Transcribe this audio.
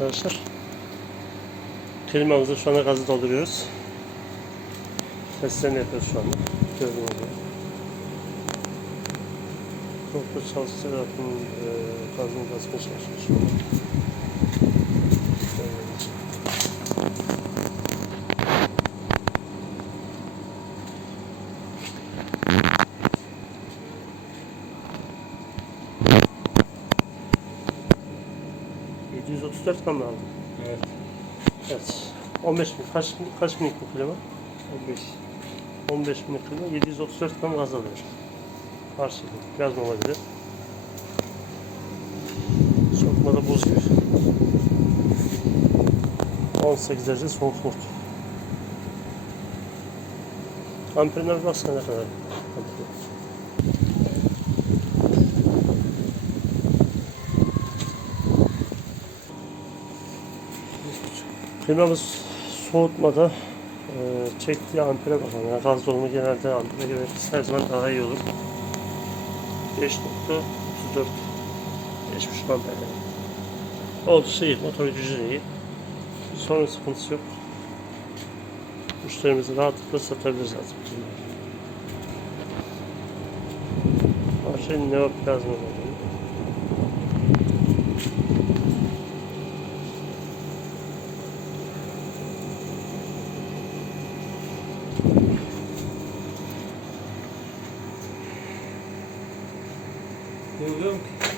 arkadaşlar. Klimamızı şu anda gazı dolduruyoruz. Testlerini yapıyoruz şu anda. Gördüğünüz gibi. Kontrol çalışarak bunun e, gazını basmaya çalışıyoruz şu anda. ...734 gram mı aldın? Evet. Evet. 15 bin. Kaç, kaç binlik bu klima? 15. 15 binlik klima 734 gram gaz alıyor. Karşılıklı. Gaz mı olabilir? Sokmada buz gibi. 18 derece soğukluk. Amperine bir baksana ne kadar. Amperi. Klimamız soğutmada e, çektiği ampere bakalım. Yani gaz dolumu genelde ampere göre her zaman daha iyi olur. 5.34 5.5 amper. Oldukça iyi. Motor gücü de iyi. Sorun sıkıntısı yok. Müşterimizi rahatlıkla satabiliriz artık. Her şey neoplazma modeli. Ne oluyor ki?